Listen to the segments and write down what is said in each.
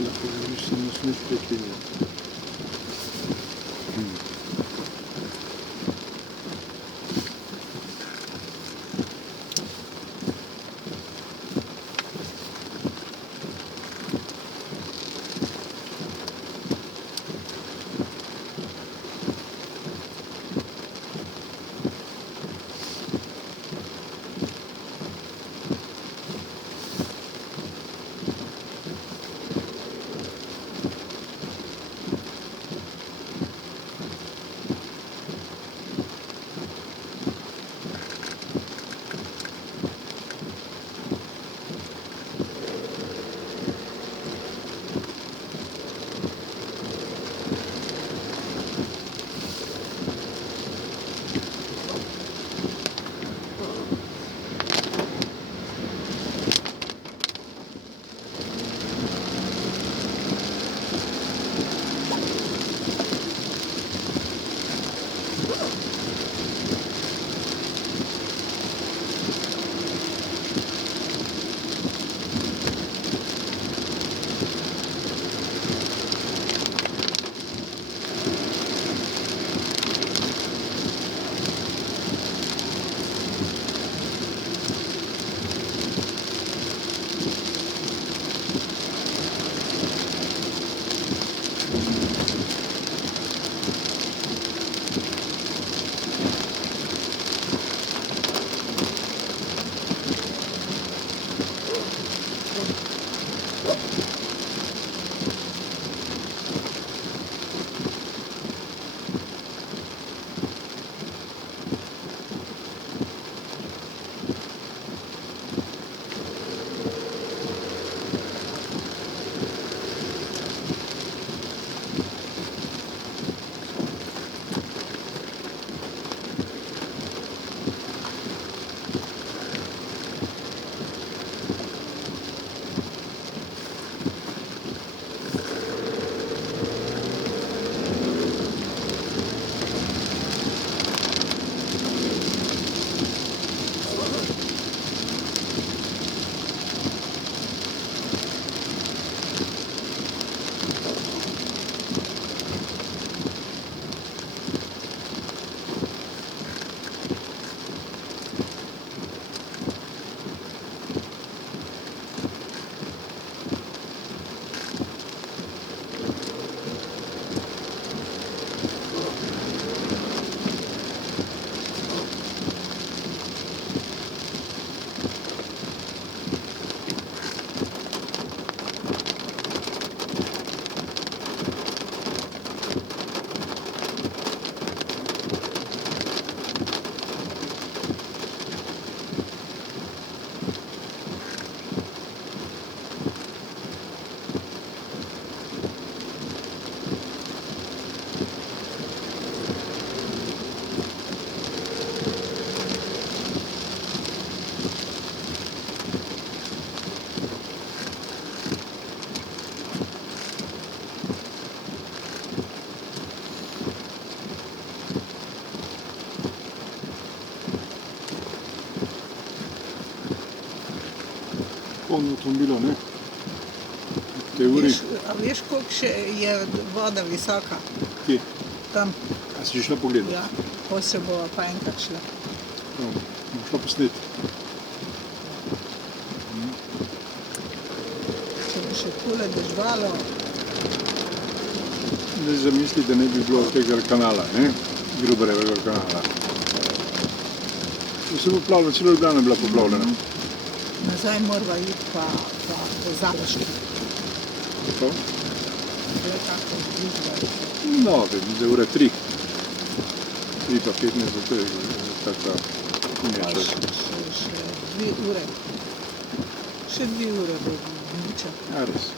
Lahko greš samo smeš prekinjati. Polno avtomobila, ne? Te uri. A veš, koliko še je voda visoka? Kje? Tam. A si že šla pogledat? Ja, potem se bova pa enkrat šla. No, bom šla posneti. Če bo še tule dežvalo. Ne zamisli, da ne bi bilo tega kanala, ne? Gruberjevega kanala. Vse poplavljeno, celo Ljubljana je bila poplavljena. Nazaj morava iti pa do Zaloške. Kako? To je tako blizu. No, za ure 3. 3 pa 15 do tega, taka čas. Še 2 ure. Še 2 ure bo niča. Ja, res.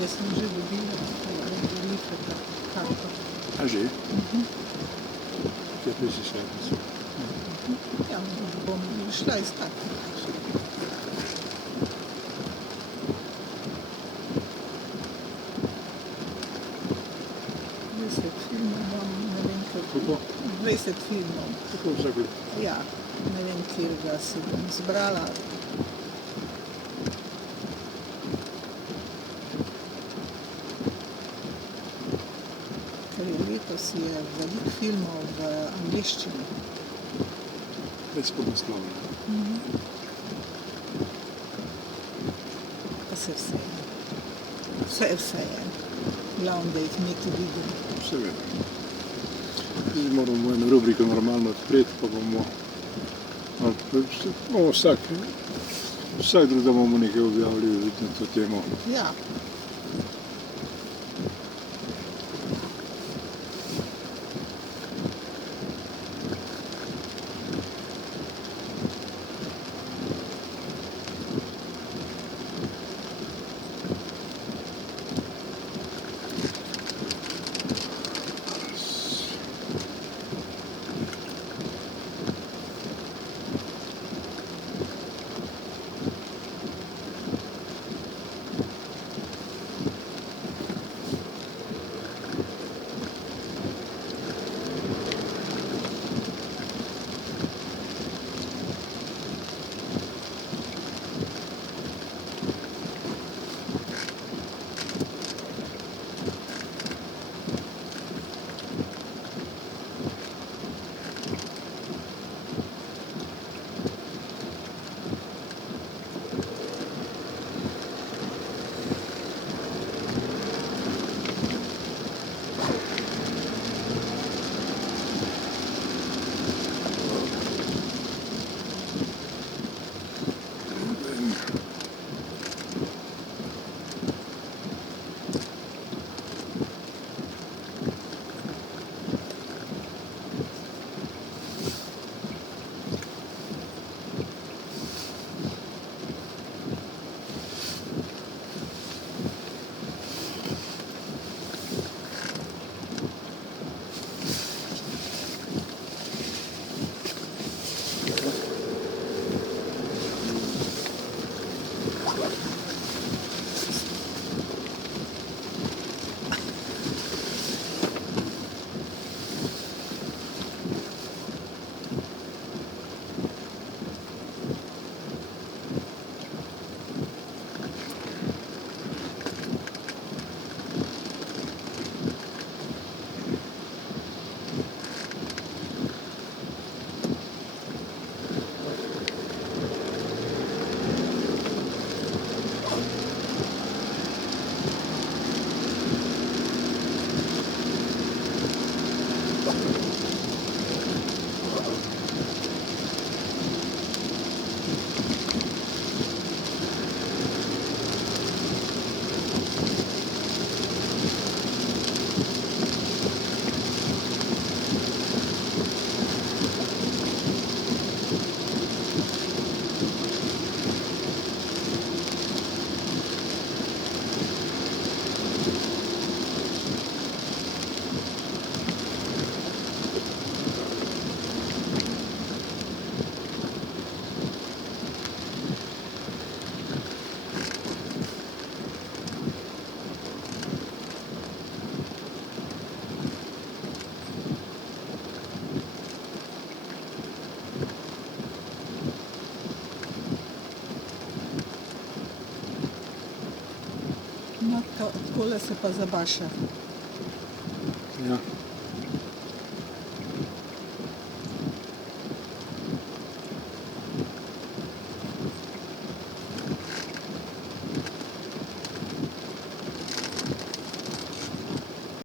da sem že dobila Lifeta karto. A že? Kje pa si še? Ja, bom šla iskat. Filmov imam, ne vem Kako? 20 filmov. Tako vsak let. Ja, ne vem, kjerega si bom zbrala. Ker je letos je veliko filmov v angleščini. Več podnaslovno. Pa se vse je. Glavno, da jih nekaj vidim. Seveda. Zdaj moramo eno rubriko normalno odpreti, pa bomo vsak drug, da bomo nekaj objavili na to temo. Ja. No, takole se pa zabaša. Ja.